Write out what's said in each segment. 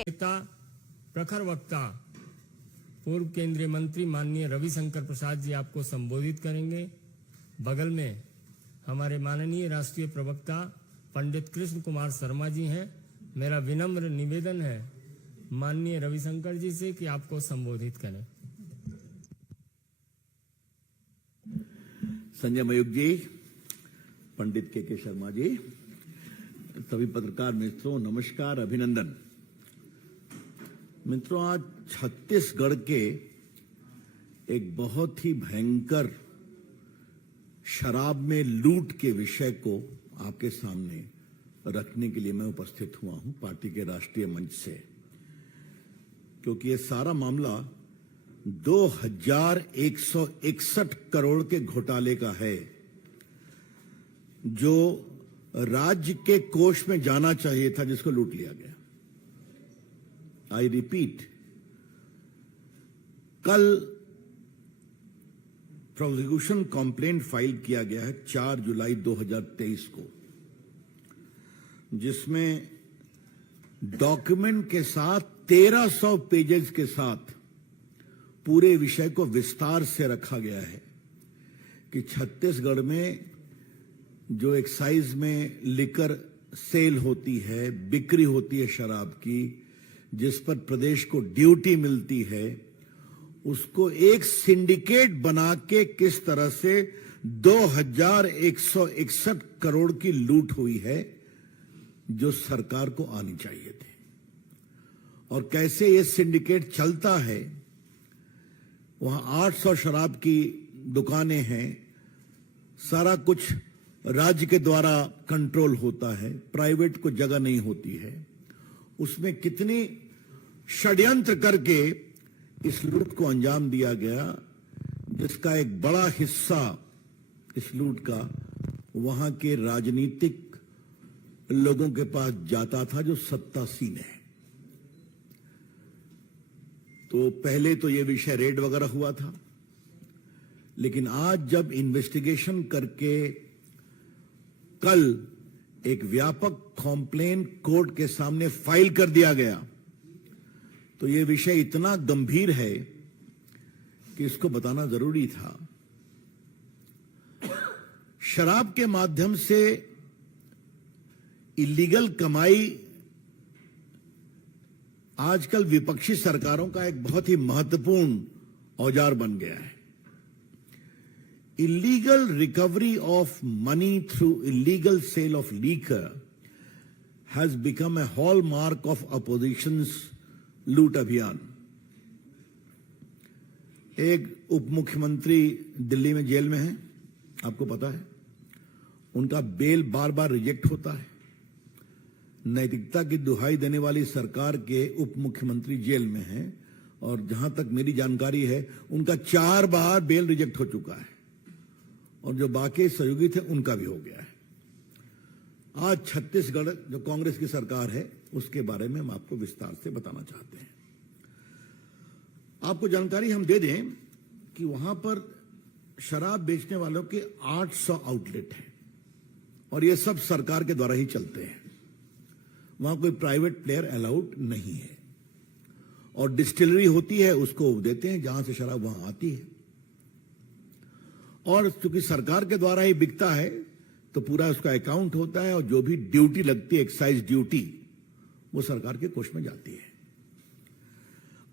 नेता प्रखर वक्ता पूर्व केंद्रीय मंत्री माननीय रविशंकर प्रसाद जी आपको संबोधित करेंगे। बगल में हमारे माननीय राष्ट्रीय प्रवक्ता पंडित कृष्ण कुमार शर्मा जी हैं। मेरा विनम्र निवेदन है माननीय रविशंकर जी से कि आपको संबोधित करें। संजय मयूख जी, पंडित के शर्मा जी, सभी पत्रकार मित्रों नमस्कार, अभिनंदन। मित्रों, आज छत्तीसगढ़ के एक बहुत ही भयंकर शराब में लूट के विषय को आपके सामने रखने के लिए मैं उपस्थित हुआ हूं पार्टी के राष्ट्रीय मंच से, क्योंकि ये सारा मामला 2161 करोड़ के घोटाले का है, जो राज्य के कोष में जाना चाहिए था, जिसको लूट लिया गया। आई रिपीट, कल प्रोसिक्यूशन कंप्लेंट फाइल किया गया है 4 जुलाई 2023 को, जिसमें डॉक्यूमेंट के साथ 1300 पेजेस के साथ पूरे विषय को विस्तार से रखा गया है कि छत्तीसगढ़ में जो एक्साइज में लिकर सेल होती है, बिक्री होती है शराब की, जिस पर प्रदेश को ड्यूटी मिलती है, उसको एक सिंडिकेट बना के किस तरह से 2161 करोड़ की लूट हुई है, जो सरकार को आनी चाहिए थी। और कैसे ये सिंडिकेट चलता है, वहां 800 शराब की दुकानें हैं, सारा कुछ राज्य के द्वारा कंट्रोल होता है, प्राइवेट को जगह नहीं होती है। उसमें कितनी षड्यंत्र करके इस लूट को अंजाम दिया गया, जिसका एक बड़ा हिस्सा इस लूट का वहां के राजनीतिक लोगों के पास जाता था, जो सत्तासीन है। तो पहले तो ये विषय रेड वगैरह हुआ था, लेकिन आज जब इन्वेस्टिगेशन करके कल एक व्यापक कॉम्प्लेन कोर्ट के सामने फाइल कर दिया गया, तो ये विषय इतना गंभीर है कि इसको बताना जरूरी था। शराब के माध्यम से इलीगल कमाई आजकल विपक्षी सरकारों का एक बहुत ही महत्वपूर्ण औजार बन गया है। Illegal recovery of money through illegal sale of liquor has become a hallmark of opposition's लूट अभियान। एक उप मुख्यमंत्री दिल्ली में जेल में है, आपको पता है। उनका बेल बार बार रिजेक्ट होता है। नैतिकता की दुहाई देने वाली सरकार के उप मुख्यमंत्री जेल में हैं, और जहां तक मेरी जानकारी है, उनका 4 बार बेल रिजेक्ट हो चुका है, और जो बाकी सहयोगी थे उनका भी हो गया है। आज छत्तीसगढ़ जो कांग्रेस की सरकार है, उसके बारे में हम आपको विस्तार से बताना चाहते हैं। आपको जानकारी हम दे दें कि वहां पर शराब बेचने वालों के 800 आउटलेट हैं, और ये सब सरकार के द्वारा ही चलते हैं। वहां कोई प्राइवेट प्लेयर अलाउड नहीं है, और डिस्टिलरी होती है, उसको देते हैं जहां से शराब वहां आती है। और चूंकि सरकार के द्वारा ही बिकता है, तो पूरा उसका अकाउंट होता है, और जो भी ड्यूटी लगती है, एक्साइज ड्यूटी, वो सरकार के कोष में जाती है।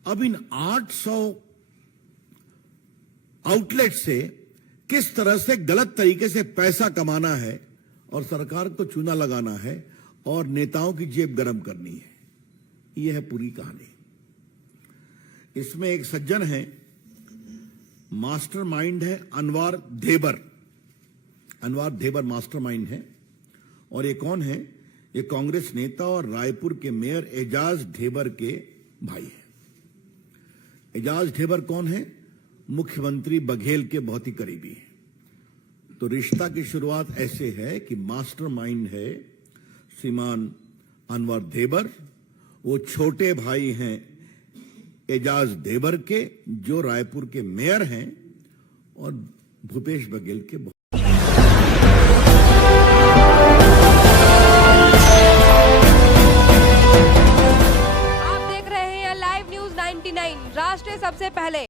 अब इन 800 आउटलेट से किस तरह से गलत तरीके से पैसा कमाना है, और सरकार को चूना लगाना है, और नेताओं की जेब गरम करनी है, यह है पूरी कहानी। इसमें एक सज्जन है, मास्टरमाइंड है अनवर धेबर। अनवर धेबर मास्टरमाइंड है। और ये कौन है? ये कांग्रेस नेता और रायपुर के मेयर एजाज ढेबर के भाई हैं। एजाज ढेबर कौन है? मुख्यमंत्री बघेल के बहुत ही करीबी हैं। तो रिश्ता की शुरुआत ऐसे है कि मास्टरमाइंड है श्रीमान अनवर धेबर, वो छोटे भाई हैं एजाज ढेबर के, जो रायपुर के मेयर हैं और भूपेश बघेल के 99 राष्ट्र सबसे पहले।